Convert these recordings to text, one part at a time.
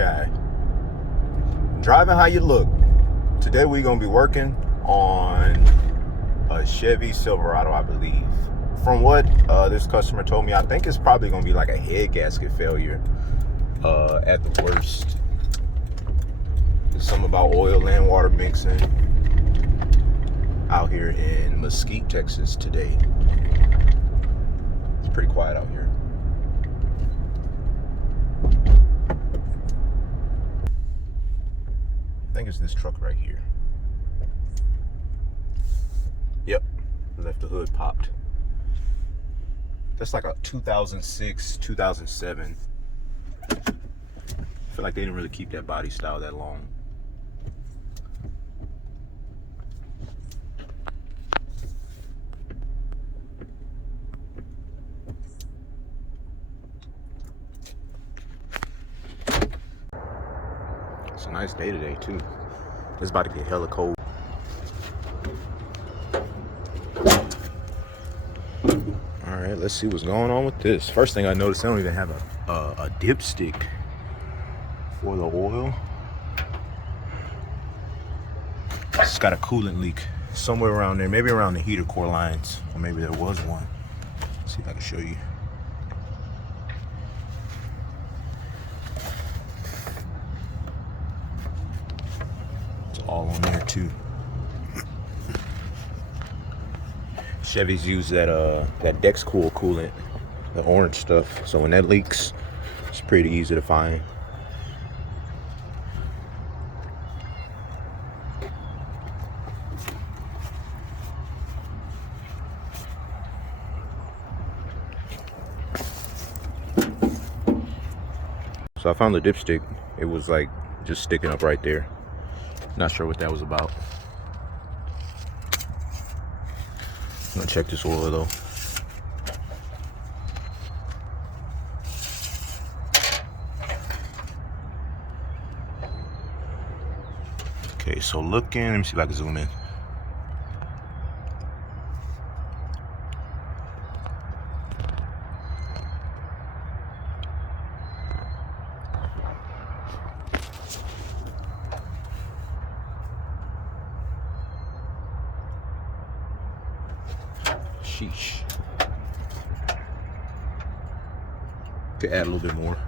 guy. Driving how you look. Today we're gonna be working on a Chevy Silverado, I believe. From what this customer told me, I think it's probably gonna be like a head gasket failure at the worst. There's something about oil and water mixing out here in Mesquite, Texas today. It's pretty quiet out here. I think it's this truck right here. Yep, left the hood popped. That's like a 2006, 2007. I feel like they didn't really keep that body style that long. It's a nice day today too. It's about to get hella cold. All right, let's see what's going on with this. First thing I noticed, they don't even have a dipstick for the oil. It's got a coolant leak somewhere around there, maybe around the heater core lines, or maybe there was one. Let's see if I can show you. All on there too. Chevys use that Dexcool coolant, the orange stuff. So when that leaks, it's pretty easy to find. So I found the dipstick. It was like just sticking up right there. Not sure what that was about. I'm gonna check this oil though. Okay, so looking, let me see if I can zoom in. Sheesh. Could add a little bit more.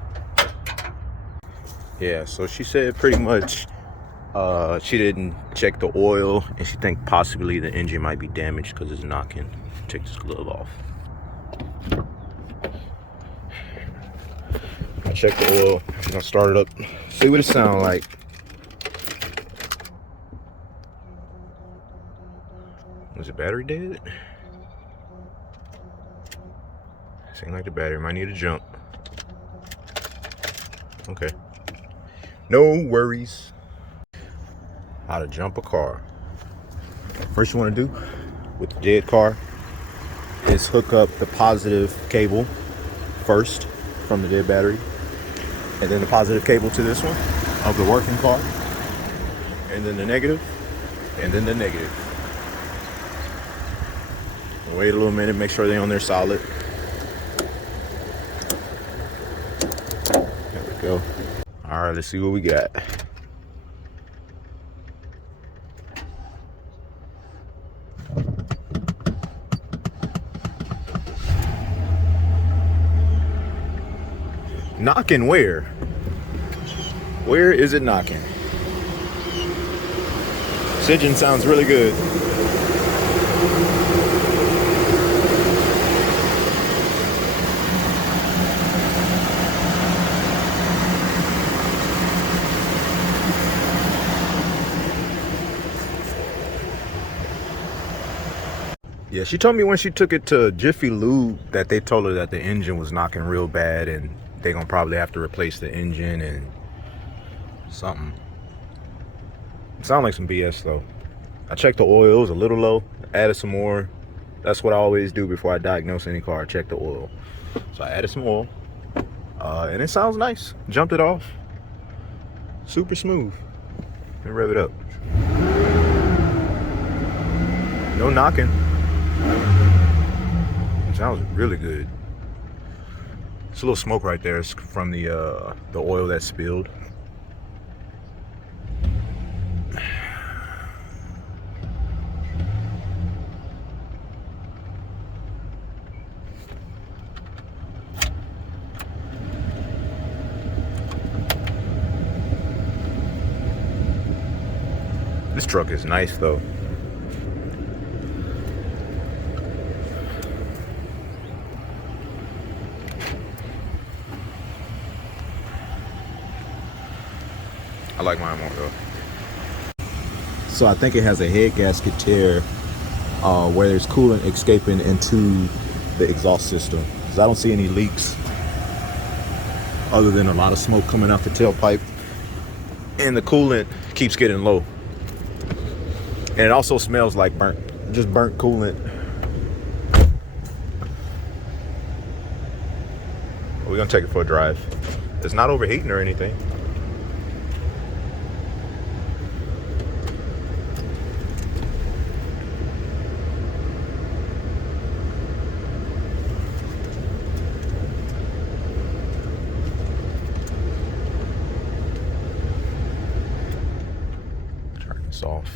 Yeah, so she said pretty much she didn't check the oil and she think possibly the engine might be damaged because it's knocking. Take this glove off. I check the oil. I'm gonna start it up. See what it sounds like. Was the battery dead? Seems like the battery might need a jump. Okay. No worries. How to jump a car. First you want to do with the dead car is hook up the positive cable first from the dead battery, and then the positive cable to this one of the working car, and then the negative, and then the negative. Wait a little minute, make sure they're on there solid. There we go. All right, let's see what we got. Knocking where? Where is it knocking? This engine sounds really good. Yeah, she told me when she took it to Jiffy Lube that they told her that the engine was knocking real bad and they're gonna probably have to replace the engine and something. It sounded like some BS though. I checked the oil, it was a little low, added some more. That's what I always do before I diagnose any car, I check the oil. So I added some oil, and it sounds nice. Jumped it off, super smooth. Let me rev it up. No knocking. It sounds really good. It's a little smoke right there. It's from the oil that spilled. This truck is nice though. I like mine more though. So I think it has a head gasket tear where there's coolant escaping into the exhaust system. Because I don't see any leaks other than a lot of smoke coming out the tailpipe. And the coolant keeps getting low. And it also smells like burnt coolant. We're gonna take it for a drive. It's not overheating or anything. Turn this off.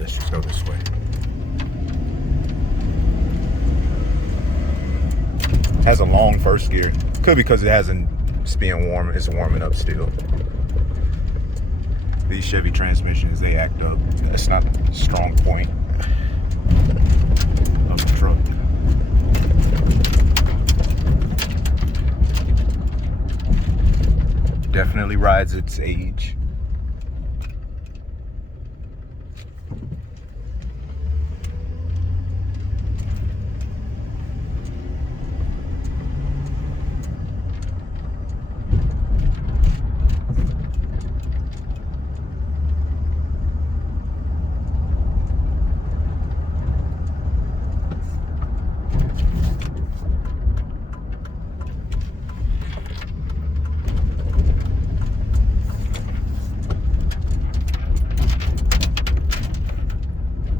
Let's just go this way. Has a long first gear. Could be because it hasn't. It's being warm. It's warming up still. These Chevy transmissions, they act up. That's not a strong point of the truck. Definitely rides its age.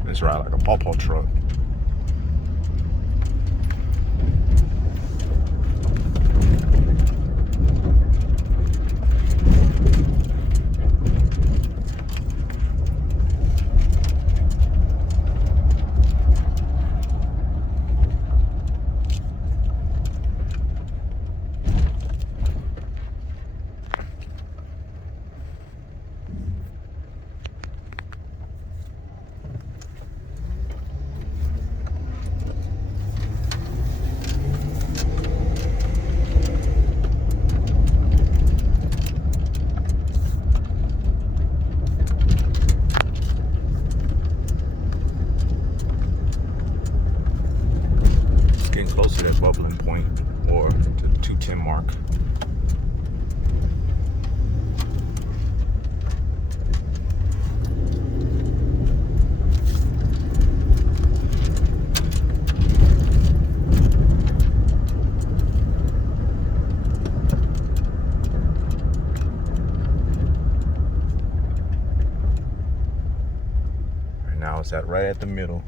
It's ride like a pawpaw truck. Getting close to that bubbling point or to the 210 mark. Right now it's at right at the middle.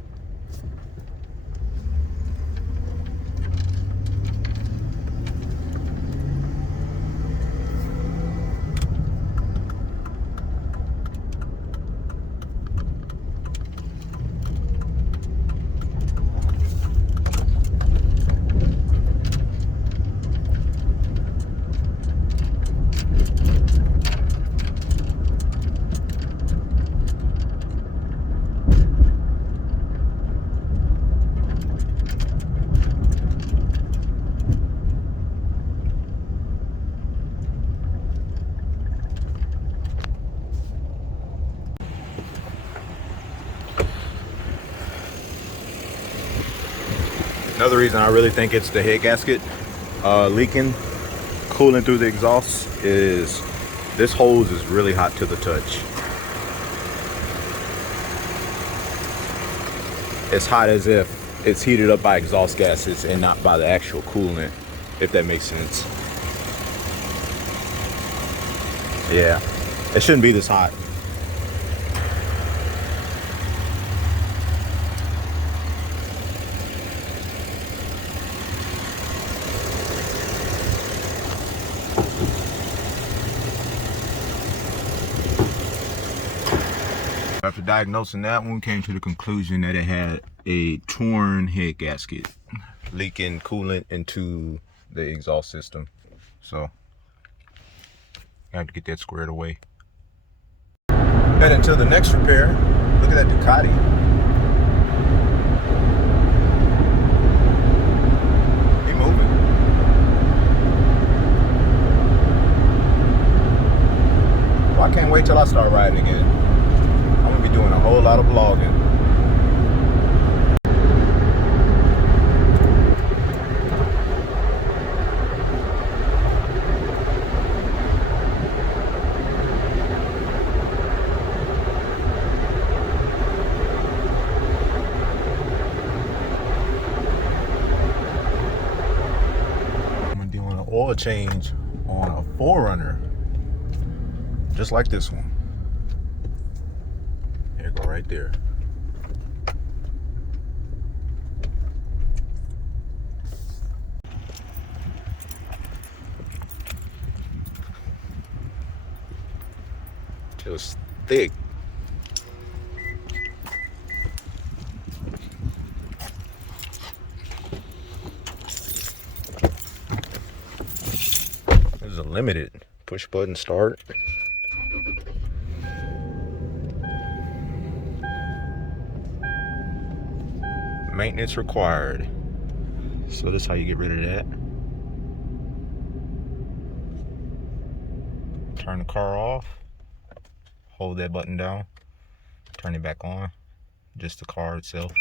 Another reason I really think it's the head gasket leaking, cooling through the exhaust is this hose is really hot to the touch. It's hot as if it's heated up by exhaust gases and not by the actual coolant, if that makes sense. Yeah, it shouldn't be this hot. After diagnosing that one, came to the conclusion that it had a torn head gasket, leaking coolant into the exhaust system. So I have to get that squared away. Head into the next repair. Look at that Ducati. He moving. Well, I can't wait till I start riding again. I'm gonna be doing a whole lot of vlogging. Oil change on a 4runner, just like this one. There you go, right there. Just thick. A limited push button start. Maintenance required. So this is how you get rid of that. Turn the car off, hold that button down, turn it back on, just the car itself.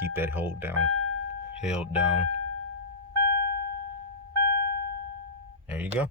Keep that held down. There you go.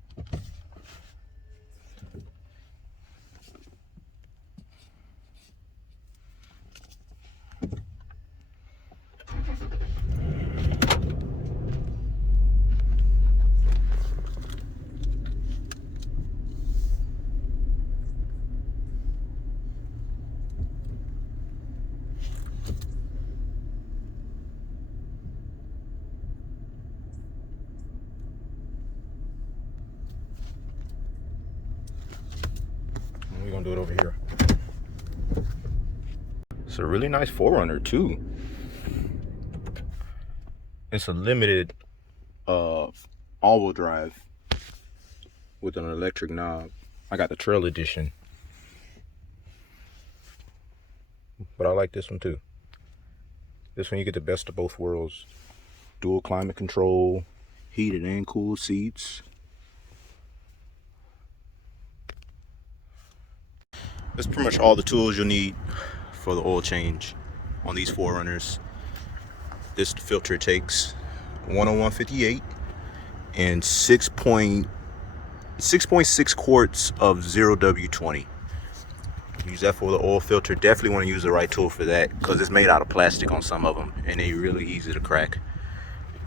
We're gonna do it over here. It's a really nice 4runner too. It's a limited all-wheel drive with an electric knob. I got the trail edition, but I like this one too. This one you get the best of both worlds. Dual climate control, heated and cooled seats. That's pretty much all the tools you'll need for the oil change on these 4runners. This filter takes 10158 and 6.6 quarts of 0W20. Use that for the oil filter. Definitely want to use the right tool for that because it's made out of plastic on some of them and they're really easy to crack.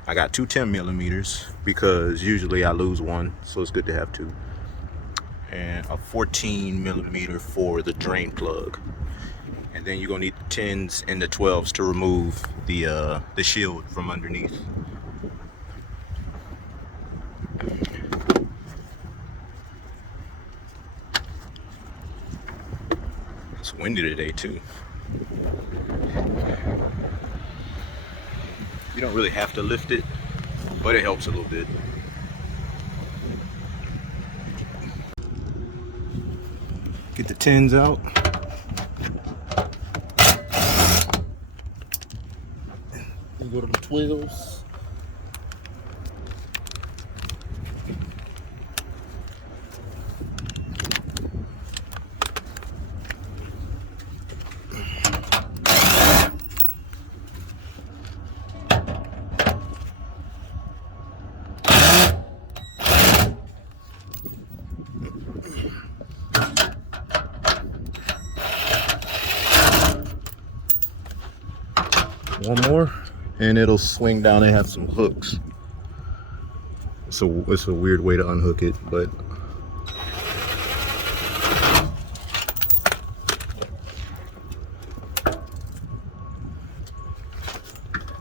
I got two 10mm because usually I lose one, so it's good to have two. And a 14mm for the drain plug. And then you're gonna need the 10s and the 12s to remove the shield from underneath. It's windy today too. You don't really have to lift it, but it helps a little bit. Get the 10s out. You go to the 12s. One more and it'll swing down. They have some hooks, so it's a weird way to unhook it, but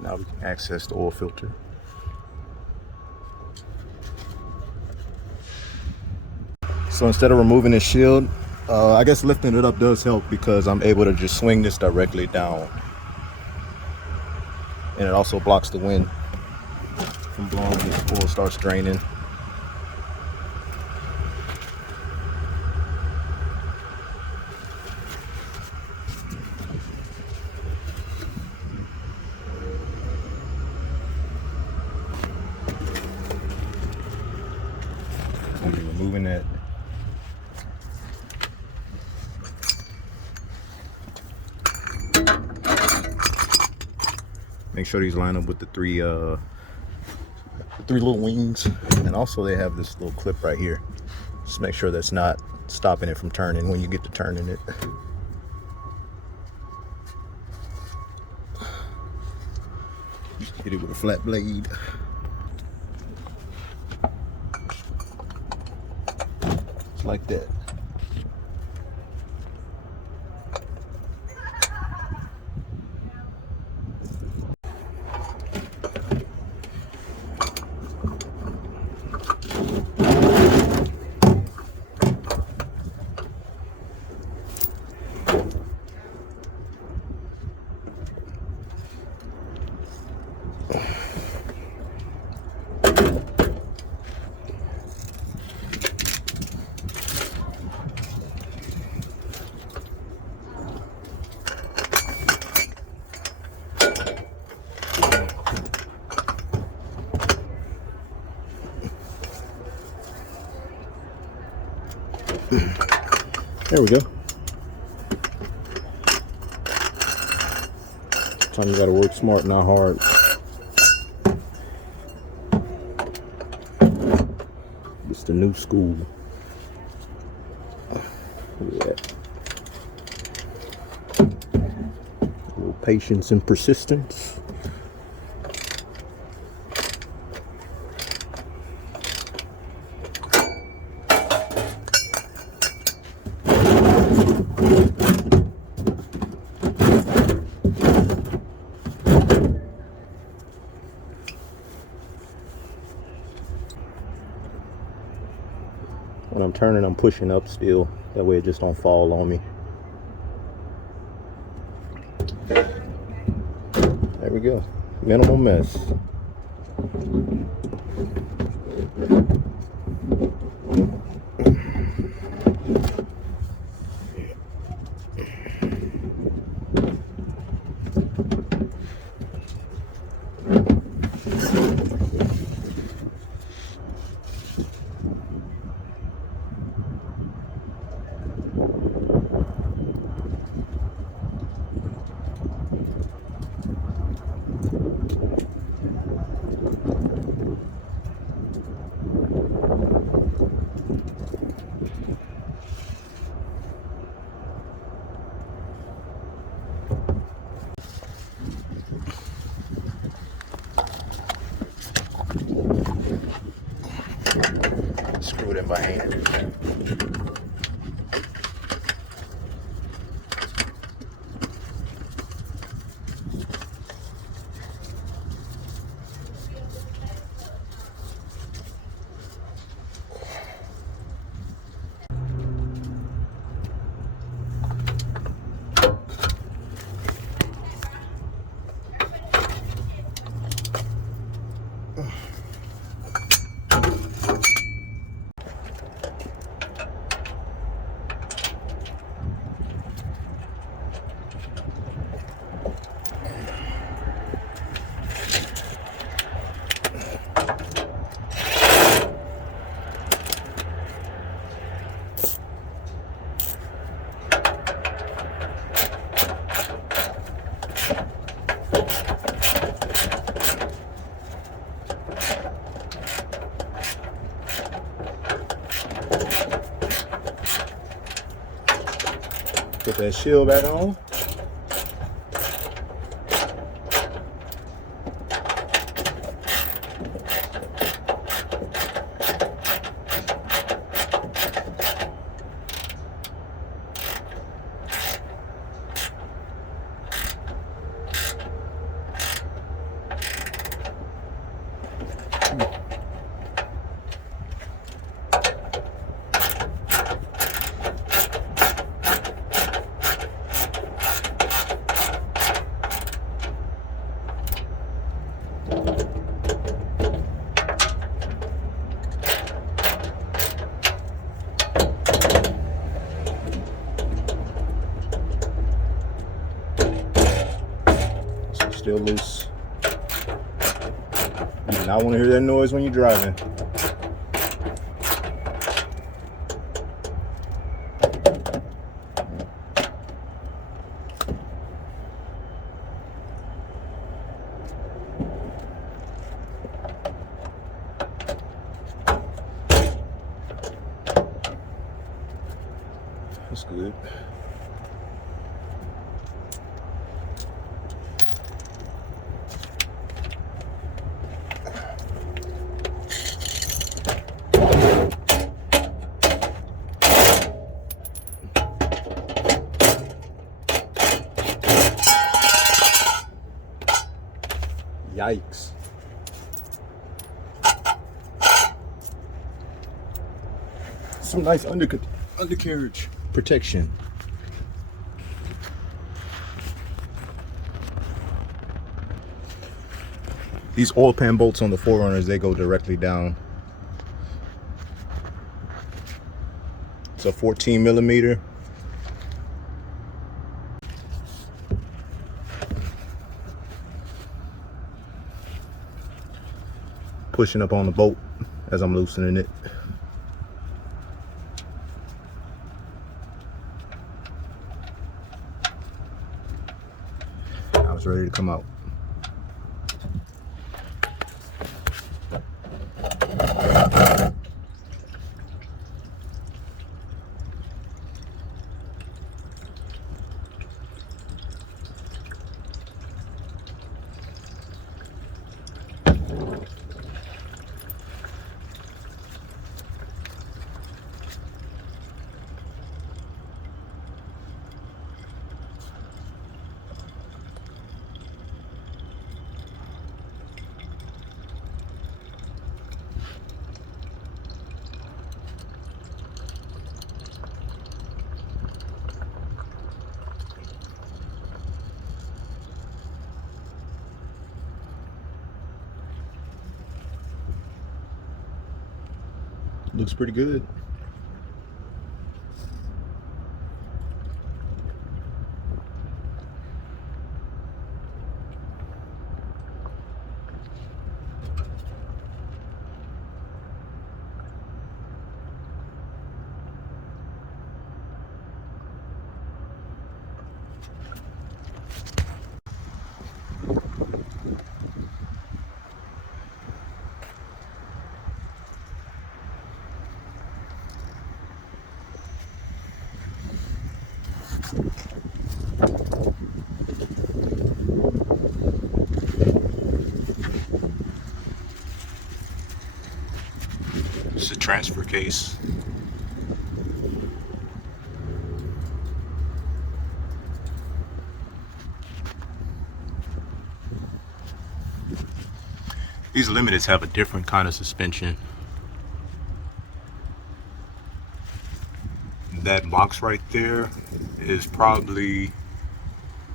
now we can access the oil filter. So instead of removing the shield, I guess lifting it up does help because I'm able to just swing this directly down. And it also blocks the wind from blowing when this oil starts draining. I'm removing that. Make sure these line up with the three little wings, and also they have this little clip right here. Just make sure that's not stopping it from turning when you get to turning it. Just hit it with a flat blade. Just like that. There we go. Sometimes you gotta work smart, not hard. It's the new school. Yeah. A little patience and persistence. When I'm turning, I'm pushing up still. That way it just don't fall on me. There we go. Minimal mess. Screw it in by hand. Put that shield back on. Still loose. You do not want to hear that noise when you're driving. That's good. Yikes. Some nice undercarriage protection. These oil pan bolts on the 4Runners, they go directly down. It's a 14 millimeter. Pushing up on the bolt as I'm loosening it. I was ready to come out. Looks pretty good. It's a transfer case. These limiteds have a different kind of suspension. That box right there is probably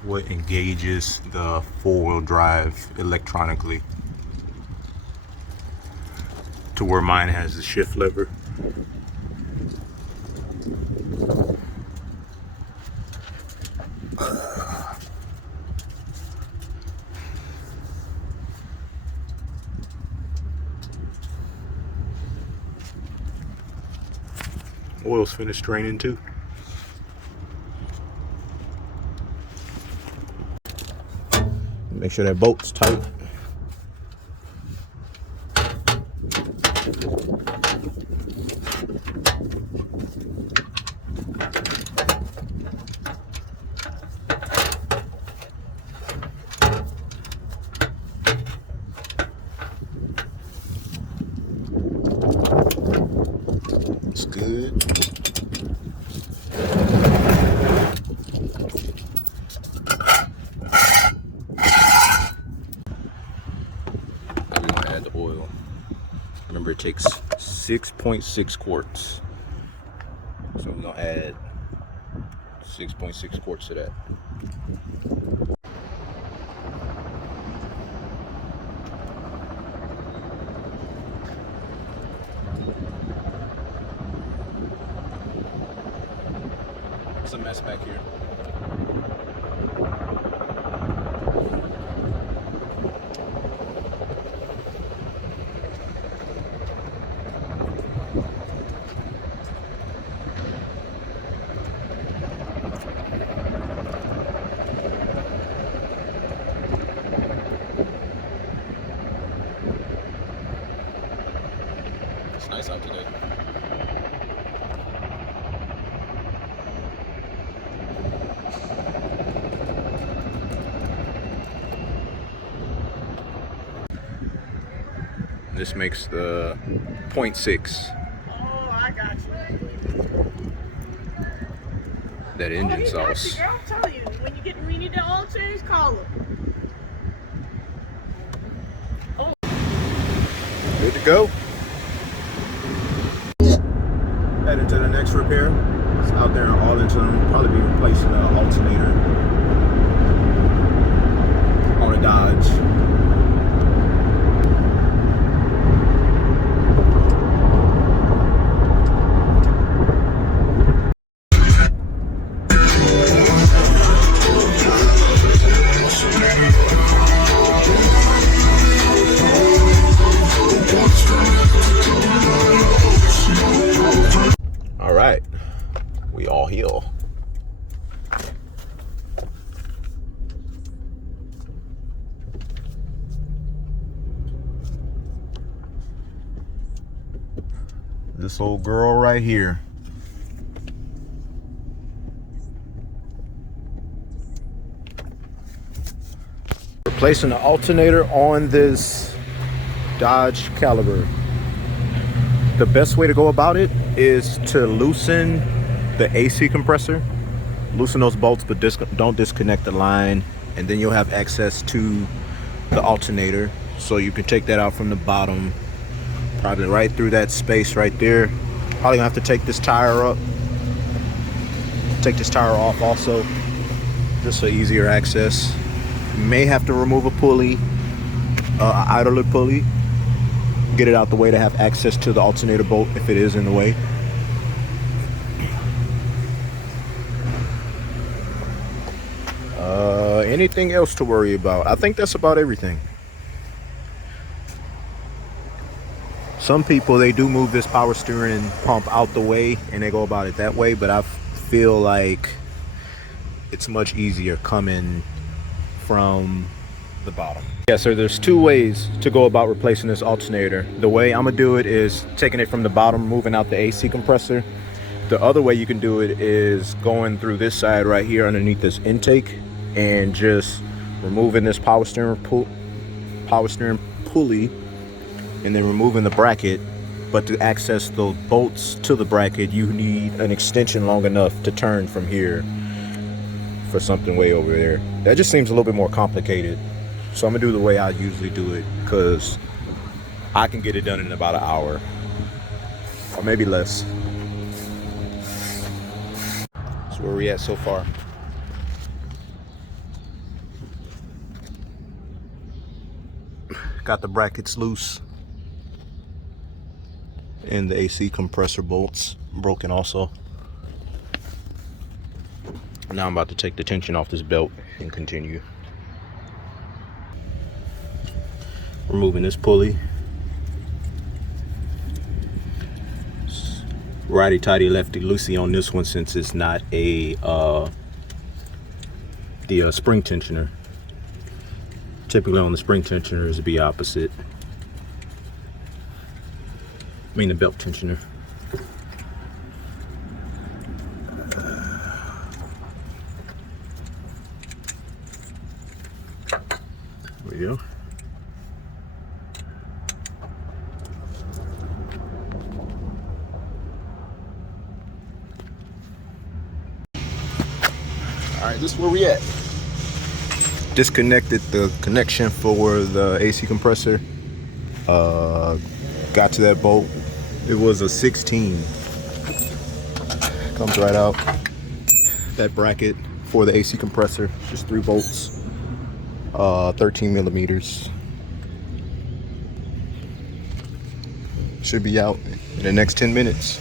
what engages the four-wheel drive electronically, to where mine has the shift lever. Oil's finished draining too. Make sure that bolt's tight. It's good. I'm gonna add the oil. Remember, it takes 6.6 quarts. So we're gonna add 6.6 quarts to that. It's a mess back here. gas out today. This makes the 0.6. Oh, I got you. That engine sauce. Girl, I'm telling you, when you need the oil change, call him. Good to go. Heading to the next repair. It's out there in Arlington. Probably be replacing the alternator on a Dodge. All right, we all heal. This old girl right here. Replacing the alternator on this Dodge Caliber. The best way to go about it is to loosen the AC compressor. Loosen those bolts, but don't disconnect the line, and then you'll have access to the alternator. So you can take that out from the bottom, probably right through that space right there. Probably gonna have to take this tire up, take this tire off also, just for easier access. You may have to remove a pulley, an idler pulley, get it out the way to have access to the alternator bolt if it is in the way. Anything else to worry about? I think that's about everything. Some people, they do move this power steering pump out the way and they go about it that way, but I feel like it's much easier coming from the bottom. Yeah, so there's two ways to go about replacing this alternator. The way I'm gonna do it is taking it from the bottom, moving out the AC compressor. The other way you can do it is going through this side right here underneath this intake and just removing this power steering pulley and then removing the bracket. But to access those bolts to the bracket, you need an extension long enough to turn from here for something way over there. That just seems a little bit more complicated. So I'm gonna do the way I usually do it, because I can get it done in about an hour or maybe less. That's where we at so far. Got the brackets loose and the AC compressor bolts broken also. Now I'm about to take the tension off this belt and continue. Removing this pulley. Righty tighty, lefty loosey on this one, since it's not a the spring tensioner. Typically on the spring tensioners it'd be opposite. I mean the belt tensioner. There we go. All right, this is where we at. Disconnected the connection for the AC compressor. Got to that bolt. It was a 16. Comes right out. That bracket for the AC compressor, just 3 bolts, 13 millimeters. Should be out in the next 10 minutes.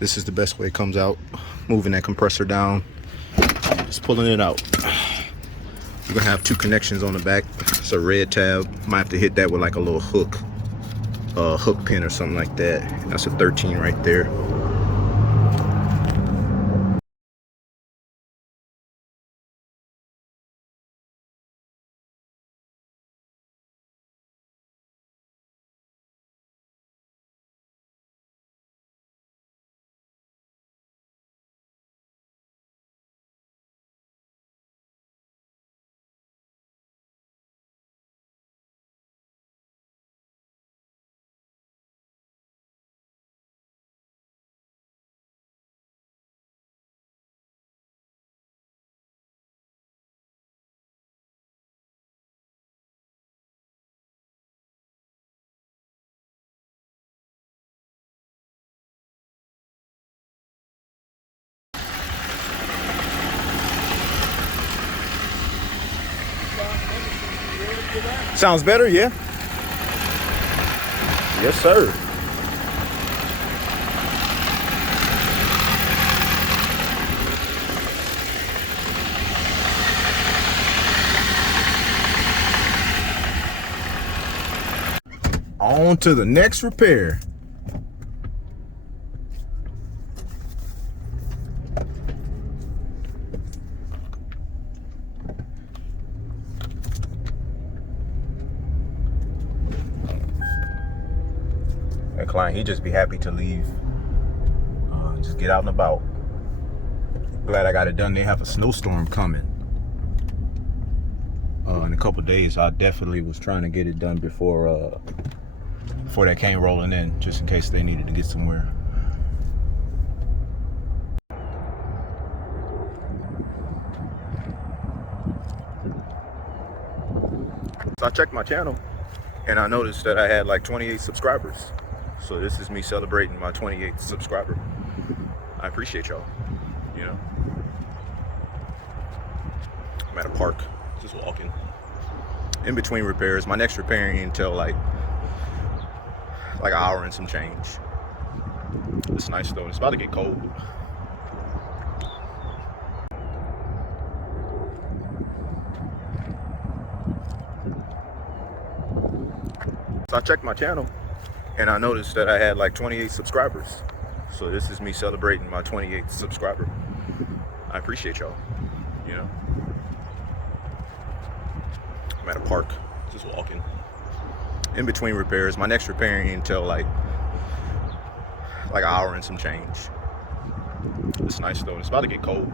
This is the best way it comes out. Moving that compressor down, just pulling it out. You're gonna have 2 connections on the back. It's a red tab. Might have to hit that with like a little hook pin or something like that. That's a 13 right there. Sounds better, yeah? Yes, sir. On to the next repair. That client, he just be happy to leave. Just get out and about. Glad I got it done. They have a snowstorm coming in a couple days. I definitely was trying to get it done before that came rolling in, just in case they needed to get somewhere. So I checked my channel and I noticed that I had like 28 subscribers. So this is me celebrating my 28th subscriber. I appreciate y'all, you know. I'm at a park, just walking. In between repairs. My next repair ain't until like an hour and some change. It's nice though, it's about to get cold. So I checked my channel and I noticed that I had like 28 subscribers. So this is me celebrating my 28th subscriber. I appreciate y'all, you know. I'm at a park, just walking. In between repairs. My next repair ain't until like an hour and some change. It's nice though, it's about to get cold.